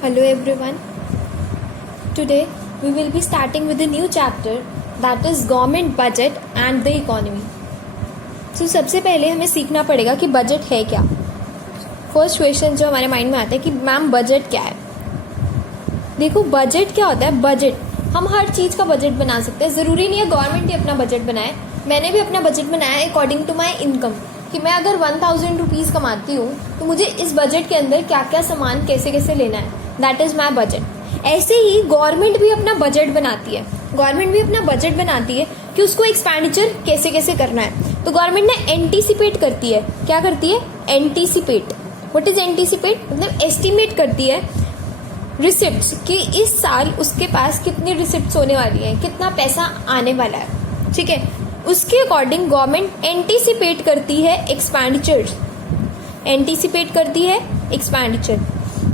Hello everyone. Today we will be starting with a new chapter that is government budget and the economy. So सबसे पहले हमें सीखना पड़ेगा कि budget है क्या. फर्स्ट क्वेश्चन जो हमारे माइंड में आता है कि मैम बजट क्या है. देखो बजट क्या होता है. बजट हम हर चीज़ का बजट बना सकते हैं. ज़रूरी नहीं है गवर्नमेंट ही अपना बजट बनाए. मैंने भी अपना बजट बनाया है अकॉर्डिंग टू माई इनकम कि मैं अगर 1000 रुपीज़ कमाती हूँ तो मुझे इस बजट के अंदर क्या क्या सामान कैसे कैसे लेना है. That is my budget. ऐसे ही गवर्नमेंट भी अपना बजट बनाती है. गवर्नमेंट भी अपना बजट बनाती है कि उसको एक्सपेंडिचर कैसे कैसे करना है. तो गवर्नमेंट ने एंटीसिपेट करती है. क्या करती है? एंटीसिपेट. What is anticipate? मतलब एस्टिमेट करती है रिसिप्ट्स कि इस साल उसके पास कितनी रिसिप्ट्स होने वाली है, कितना पैसा आने वाला है. ठीक है. उसके अकॉर्डिंग गवर्नमेंट एंटीसिपेट करती है एक्सपेंडिचर्स. एंटीसिपेट करती है एक्सपेंडिचर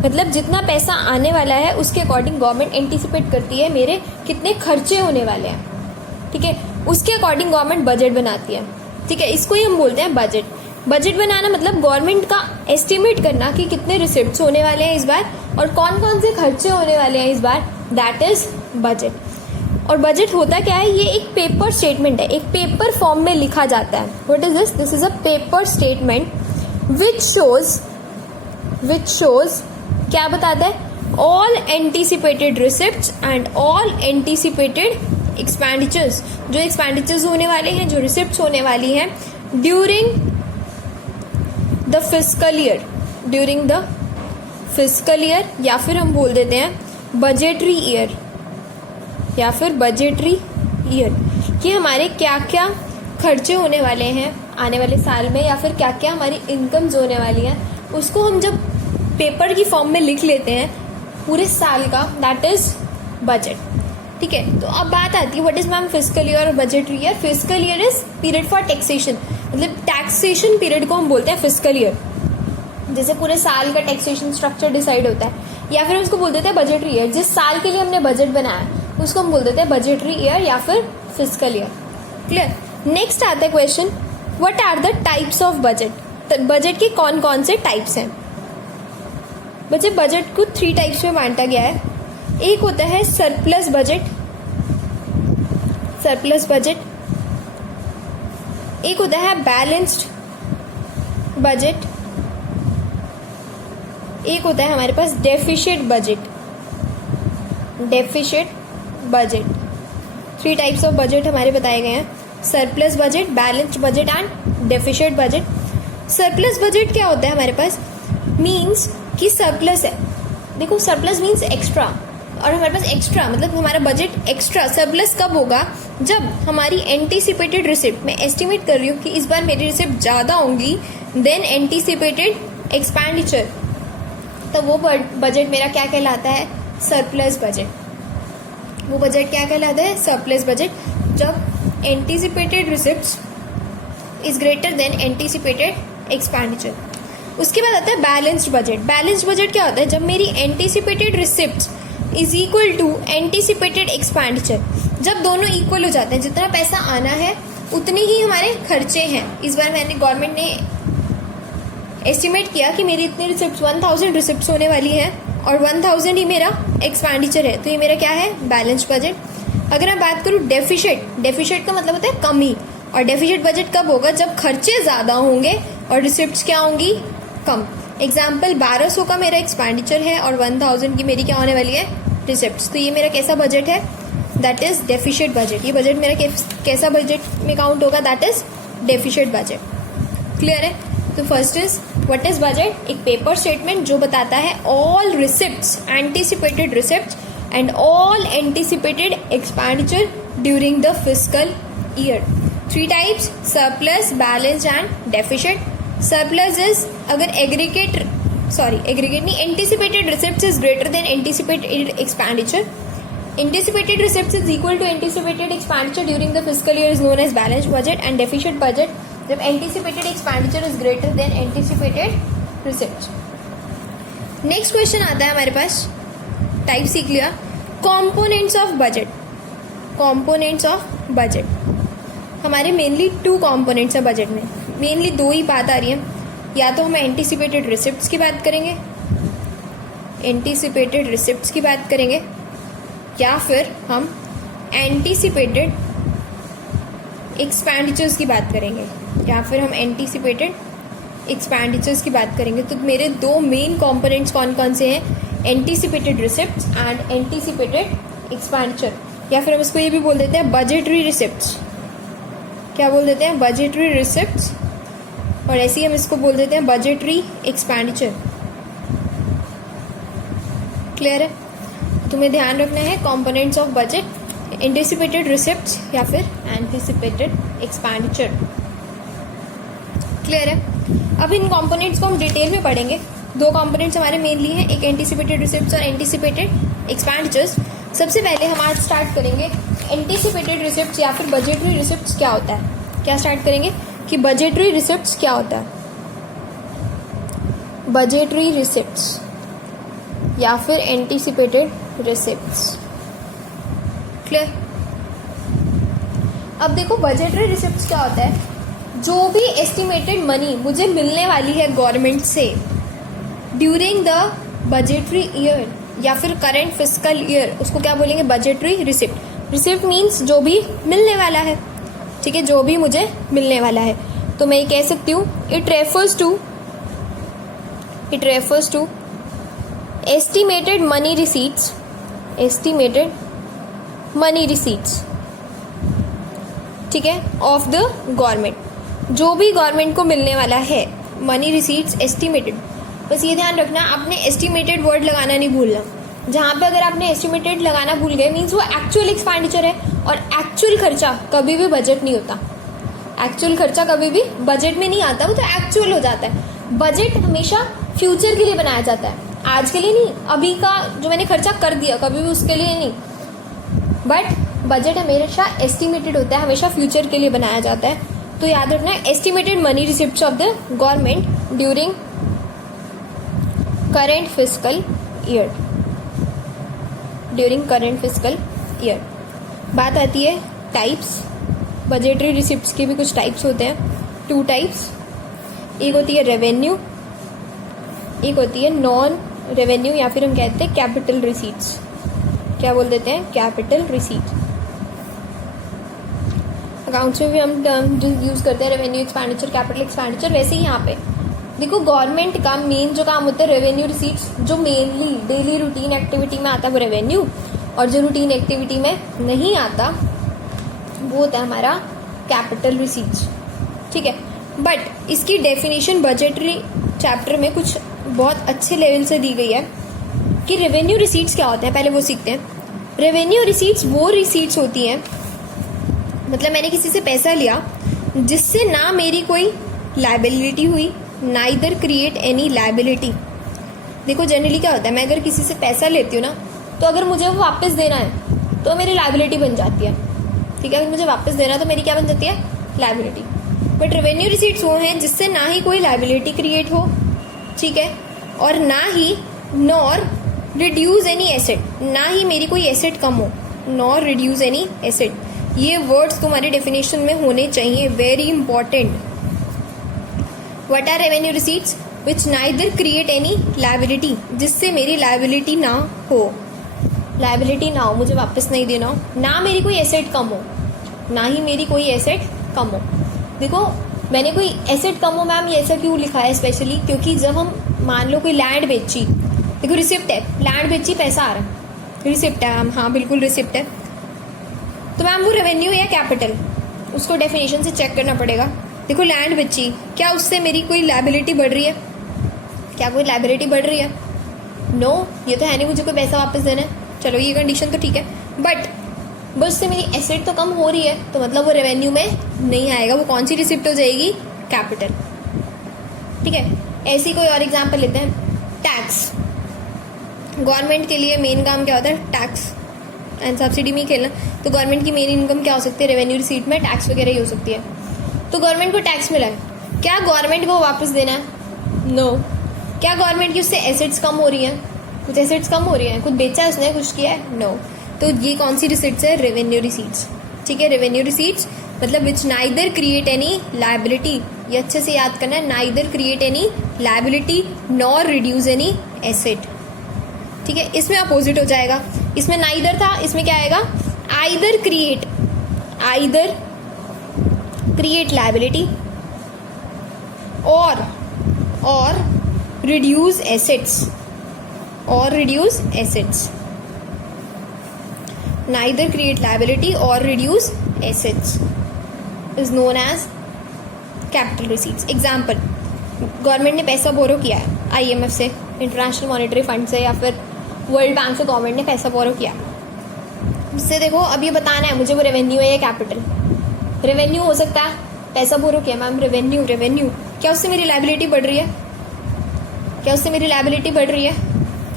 मतलब जितना पैसा आने वाला है उसके अकॉर्डिंग गवर्नमेंट एंटीसिपेट करती है मेरे कितने खर्चे होने वाले हैं. ठीक है. उसके अकॉर्डिंग गवर्नमेंट बजट बनाती है. ठीक है. इसको ही हम बोलते हैं बजट. बजट बनाना मतलब गवर्नमेंट का एस्टिमेट करना कि कितने रिसिप्ट्स होने वाले हैं इस बार और कौन कौन से खर्चे होने वाले हैं इस बार. That is budget. और बजट होता क्या है? ये एक पेपर स्टेटमेंट है. एक पेपर फॉर्म में लिखा जाता है. What is this? This is a paper statement which shows क्या बताता है? All anticipated receipts and all anticipated expenditures. जो एक्सपेंडिचर्स होने वाले हैं, जो रिसिप्ट्स होने वाली हैं during the fiscal year. During the fiscal year या फिर हम बोल देते हैं बजटरी ईयर या फिर बजटरी ईयर कि हमारे क्या क्या खर्चे होने वाले हैं आने वाले साल में या फिर क्या क्या हमारी इनकम्स होने वाली हैं. उसको हम जब पेपर की फॉर्म में लिख लेते हैं पूरे साल का, दैट इज बजट. ठीक है. तो अब बात आती है what is ma'am fiscal year और budgetary year. Fiscal year is period for taxation. मतलब टैक्सेशन पीरियड को हम बोलते हैं फिस्कल ईयर. जैसे पूरे साल का टैक्सेशन स्ट्रक्चर डिसाइड होता है. या फिर उसको बोल देते हैं बजटरी ईयर. जिस साल के लिए हमने बजट बनाया उसको हम बोल देते हैं बजटरी ईयर या फिर फिस्कल ईयर. क्लियर. नेक्स्ट आता है question what are the types of budget. Budget के कौन कौन से टाइप्स हैं. बजट को 3 टाइप्स में बांटा गया है. एक होता है सरप्लस बजट. Surplus budget. एक होता है बैलेंस्ड बजट. एक होता है हमारे पास deficit budget. Deficit budget. 3 types of budget हमारे बताए गए हैं. Surplus budget, balanced budget and deficit budget. Surplus budget क्या होता है हमारे पास? मीन्स कि सरप्लस है. देखो सरप्लस मीन्स एक्स्ट्रा और हमारे पास एक्स्ट्रा मतलब हमारा बजट एक्स्ट्रा. सरप्लस कब होगा? जब हमारी एंटीसिपेटेड रिसिप्ट, मैं एस्टिमेट कर रही हूँ कि इस बार मेरी रिसिप्ट ज़्यादा होंगी देन एंटीसिपेटेड एक्सपेंडिचर, तो वो बजट मेरा क्या कहलाता है? Surplus budget. वो बजट क्या कहलाता है? Surplus budget. जब anticipated receipts is greater than anticipated expenditure. उसके बाद आता है बैलेंस्ड बजट. बैलेंस्ड बजट क्या होता है? जब मेरी anticipated receipts is equal to anticipated expenditure. जब दोनों इक्वल हो जाते हैं, जितना पैसा आना है उतने ही हमारे खर्चे हैं. इस बार गवर्नमेंट ने एस्टिमेट किया कि मेरी इतनी रिसिप्ट्स 1000 रिसिप्ट्स होने वाली है और 1000 ही मेरा एक्सपेंडिचर है. तो ये मेरा क्या है? Balanced budget. अगर मैं बात करूँ डेफिशिट. डेफिशिट का मतलब होता है कमी. और डेफिशिट बजट कब होगा? जब खर्चे ज़्यादा होंगे और रिसिप्ट्स क्या होंगी? कम. एग्जाम्पल 1200 का मेरा एक्सपेंडिचर है और 1000 की मेरी क्या होने वाली है? रिसिप्ट्स. तो ये मेरा कैसा बजट है? That is deficit budget. ये बजट मेरा कैसा बजट में काउंट होगा? That is deficit budget. Clear है. तो first is what is budget? एक पेपर स्टेटमेंट जो बताता है all receipts, anticipated receipts and all anticipated expenditure during the fiscal year. 3 types surplus, balance and deficit. Surplus is अगर aggregate नहीं, anticipated receipts is greater than anticipated expenditure. Anticipated receipts is equal to anticipated expenditure during the fiscal year is known as balanced budget. And deficit budget जब anticipated expenditure is greater than anticipated receipt. Next question आता है हमारे पास. Type सीख लिया. Components of budget. Components of budget हमारे mainly 2 components है budget में. मेनली 2 ही बात आ रही है. या तो हम एंटीसिपेटेड रिसिप्ट्स की बात करेंगे एंटीसिपेटेड रिसिप्ट्स की बात करेंगे, या फिर हम एंटीसिपेटेड एक्सपेंडिचर्स की बात करेंगे, या फिर हम एंटीसिपेटेड एक्सपेंडिचर्स की बात करेंगे। तो मेरे दो मेन कंपोनेंट्स कौन कौन से हैं, anticipated receipts and anticipated expenditure, या फिर हम इसको ये भी बोल देते हैं बजटरी रिसिप्ट्स। क्या बोल देते हैं, बजटरी रिसिप्ट्स, और ऐसे ही हम इसको बोल देते हैं बजटरी एक्सपेंडिचर। क्लियर है? तुम्हें ध्यान रखना है components of budget, anticipated receipts या फिर एंटीसिपेटेड एक्सपेंडिचर। क्लियर है? अब इन कंपोनेंट्स को हम डिटेल में पढ़ेंगे। दो कंपोनेंट्स हमारे मेनली हैं, एक एंटीसिपेटेड रिसिप्ट्स और एंटीसिपेटेड एक्सपेंडिचर्स। सबसे पहले हम आज स्टार्ट करेंगे एंटीसिपेटेड रिसिप्ट्स या फिर बजटरी रिसिप्ट्स क्या होता है। क्या स्टार्ट करेंगे कि बजटरी रिसिप्ट्स क्या होता है, बजटरी रिसिप्ट्स या फिर एंटीसिपेटेड रिसिप्ट्स। क्लियर? अब देखो बजटरी रिसिप्ट्स क्या होता है, जो भी एस्टिमेटेड मनी मुझे मिलने वाली है गवर्नमेंट से ड्यूरिंग द बजटरी ईयर या फिर करंट फिस्कल ईयर, उसको क्या बोलेंगे, बजटरी रिसिप्ट। रिसिप्ट मीन्स जो भी मिलने वाला है, ठीक है, जो भी मुझे मिलने वाला है। तो मैं ये कह सकती हूँ it refers to estimated money receipts, estimated money receipts, ठीक है, ऑफ द गवर्नमेंट, जो भी गवर्नमेंट को मिलने वाला है, मनी रिसीट्स एस्टिमेटेड। बस ये ध्यान रखना, आपने एस्टिमेटेड वर्ड लगाना नहीं भूलना। जहाँ पे अगर आपने एस्टिमेटेड लगाना भूल गए मीन्स वो एक्चुअल एक्सपेंडिचर है, और एक्चुअल खर्चा कभी भी बजट नहीं होता। एक्चुअल खर्चा कभी भी बजट में नहीं आता, वो तो एक्चुअल हो जाता है। बजट हमेशा फ्यूचर के लिए बनाया जाता है, आज के लिए नहीं। अभी का जो मैंने खर्चा कर दिया कभी भी उसके लिए नहीं, बट बजट हमेशा एस्टिमेटेड होता है, हमेशा फ्यूचर के लिए बनाया जाता है। तो याद रखना, estimated money receipts of the government during current fiscal year, during current fiscal year. बात आती है टाइप्स। बजटरी रिसिप्ट्स के भी कुछ टाइप्स होते हैं, 2 टाइप्स। एक होती है रेवेन्यू, एक होती है नॉन रेवेन्यू या फिर हम कहते हैं कैपिटल रिसीट्स। क्या बोल देते हैं, कैपिटल रिसीट्स। अकाउंट्स में भी हम टर्म यूज करते हैं रेवेन्यू एक्सपेंडिचर, कैपिटल एक्सपेंडिचर। वैसे ही यहाँ पे देखो गवर्नमेंट का मेन जो काम होता है रेवेन्यू रिसीट्स, जो मेनली डेली रूटीन एक्टिविटी में आता है वो रेवेन्यू, और जो रूटीन एक्टिविटी में नहीं आता वो होता है हमारा कैपिटल रिसीट्स, ठीक है। बट इसकी डेफिनेशन बजटरी चैप्टर में कुछ बहुत अच्छे लेवल से दी गई है कि रेवेन्यू रिसीट्स क्या होते हैं, पहले वो सीखते हैं। रेवेन्यू रिसीट्स वो रिसीट्स होती हैं, मतलब मैंने किसी से पैसा लिया जिससे ना मेरी कोई लायबिलिटी हुई, नाइदर क्रिएट एनी लायबिलिटी। देखो जनरली क्या होता है, मैं अगर किसी से पैसा लेती हूँ ना, तो अगर मुझे वो वापस देना है तो मेरी लायबिलिटी बन जाती है, ठीक है। अगर मुझे वापस देना है तो मेरी क्या बन जाती है, लायबिलिटी। बट रेवेन्यू रिसीट्स वो हैं जिससे ना ही कोई लायबिलिटी क्रिएट हो, ठीक है, और ना ही नॉर रिड्यूस एनी एसेट, ना ही मेरी कोई एसेट कम हो, नॉर रिड्यूस एनी एसेट। ये वर्ड्स तुम्हारे डेफिनेशन में होने चाहिए, very important. What are revenue receipts? Which neither create any liability, जिससे मेरी लायबिलिटी ना हो, लायबिलिटी ना हो, मुझे वापस नहीं देना हो, ना मेरी कोई एसेट कम हो, ना ही मेरी कोई एसेट कम हो। देखो मैंने कोई एसेट कम हो मैम, ये ऐसा क्यों लिखा है स्पेशली, क्योंकि जब हम मान लो कोई लैंड बेची, देखो रिसिप्ट है, लैंड बेची पैसा आ रहा है, रिसिप्ट है मैम, हाँ बिल्कुल रिसिप्ट है, तो मैम वो रेवेन्यू या कैपिटल, उसको डेफिनेशन से चेक करना पड़ेगा। देखो लैंड बेची, क्या उससे मेरी कोई लायबिलिटी बढ़ रही है, क्या कोई लायबिलिटी बढ़ रही है? नो, ये तो है नहीं मुझे कोई पैसा वापस देना है, चलो ये कंडीशन तो ठीक है, बट बस से मेरी एसेट तो कम हो रही है, तो मतलब वो रेवेन्यू में नहीं आएगा, वो कौन सी रिसिप्ट हो जाएगी, कैपिटल, ठीक है। ऐसी कोई और एग्जांपल लेते हैं, टैक्स। गवर्नमेंट के लिए मेन काम क्या होता है, टैक्स एंड सब्सिडी में ही खेलना। तो गवर्नमेंट की मेन इनकम क्या हो सकती है, रेवेन्यू रिसीट में टैक्स वगैरह ही हो सकती है। तो गवर्नमेंट को टैक्स मिला है, क्या गवर्नमेंट को वापस देना है? नो। क्या गवर्नमेंट की उससे एसेट्स कम हो रही हैं, कुछ एसेट्स कम हो रही हैं, कुछ बेचा है उसने, कुछ किया है? नो। तो ये कौन सी रिसीट्स है, रेवेन्यू रिसीट्स, ठीक है। रेवेन्यू रिसीट्स मतलब विच नाइदर क्रिएट एनी लायबिलिटी, ये अच्छे से याद करना है, neither create any liability nor reduce any asset, ठीक है, इसमें अपोजिट हो जाएगा, इसमें नाइदर था, इसमें क्या आएगा, आइदर क्रिएट लायबिलिटी और reduce assets, neither create liability or reduce assets is known as capital receipts. Example, government ने पैसा बोरो किया है IMF से, इंटरनेशनल मॉनेटरी फंड से, या फिर वर्ल्ड बैंक से गवर्नमेंट ने पैसा बोरो किया, जिससे देखो अब ये बताना है मुझे वो रेवेन्यू है या कैपिटल। रेवेन्यू हो सकता है, पैसा बोरो किया मैम, रेवेन्यू, क्या उससे मेरी लायबिलिटी बढ़ रही है?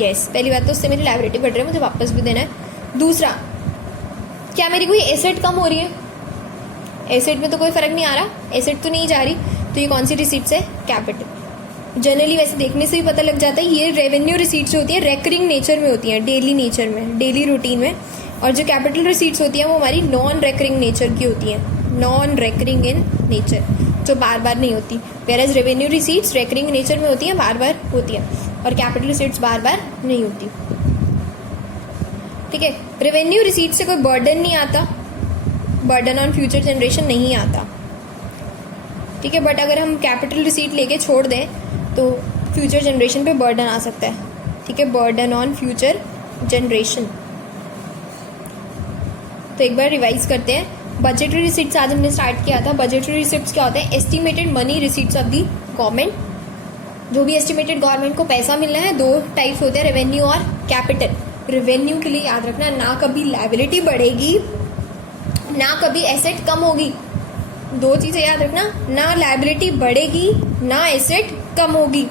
यस, पहली बात तो उससे मेरी लायबिलिटी बढ़ रही है, मुझे वापस भी देना है। दूसरा, क्या मेरी कोई एसेट कम हो रही है? एसेट में तो कोई फर्क नहीं आ रहा, एसेट तो नहीं जा रही, तो ये कौन सी रिसीट्स है? कैपिटल। जनरली वैसे देखने से ही पता लग जाता है, ये रेवेन्यू रिसीट्स होती है रेकरिंग नेचर में होती हैं, डेली नेचर में, डेली रूटीन में, और जो कैपिटल रिसीट्स होती हैं वो हमारी नॉन रेकरिंग नेचर की होती हैं, नॉन रेकरिंग इन नेचर, जो बार बार नहीं होती। Whereas revenue receipts recurring nature में होती हैं, बार बार होती हैं, और कैपिटल रिसीट्स बार बार नहीं होती। ठीक है, रेवेन्यू रिसीट से कोई बर्डन नहीं आता, बर्डन ऑन फ्यूचर जनरेशन नहीं आता। ठीक है, बट अगर हम कैपिटल रिसीट लेके छोड़ दें तो फ्यूचर जनरेशन पे बर्डन आ सकता है। ठीक है, बर्डन ऑन फ्यूचर जनरेशन। तो एक बार रिवाइज करते हैं, बजटरी रिसीट्स आज हमने स्टार्ट किया था। बजटरी रिसीट्स क्या होते हैं? Estimated money receipts of the government. जो भी एस्टिमेटेड गवर्नमेंट को पैसा मिलना है, दो टाइप्स होते हैं, रेवेन्यू और कैपिटल। रेवेन्यू के लिए याद रखना, ना कभी लायबिलिटी बढ़ेगी ना कभी एसेट कम होगी। दो चीजें याद रखना, ना लायबिलिटी बढ़ेगी ना एसेट कम होगी।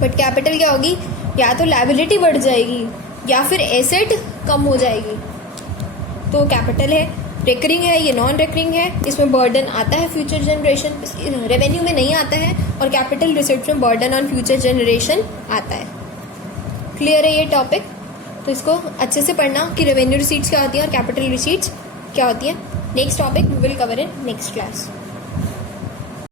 बट कैपिटल क्या होगी? या तो लायबिलिटी बढ़ जाएगी या फिर एसेट कम हो जाएगी। तो कैपिटल है, रेकरिंग है, ये नॉन रेकरिंग है, इसमें बर्डन आता है फ्यूचर जनरेशन, रेवेन्यू में नहीं आता है, और कैपिटल रिसीट्स में बर्डन ऑन फ्यूचर जनरेशन आता है। क्लियर है ये टॉपिक? तो इसको अच्छे से पढ़ना कि रेवेन्यू रिसीट्स क्या होती है और कैपिटल रिसीट्स क्या होती है। Next topic we will cover in next class.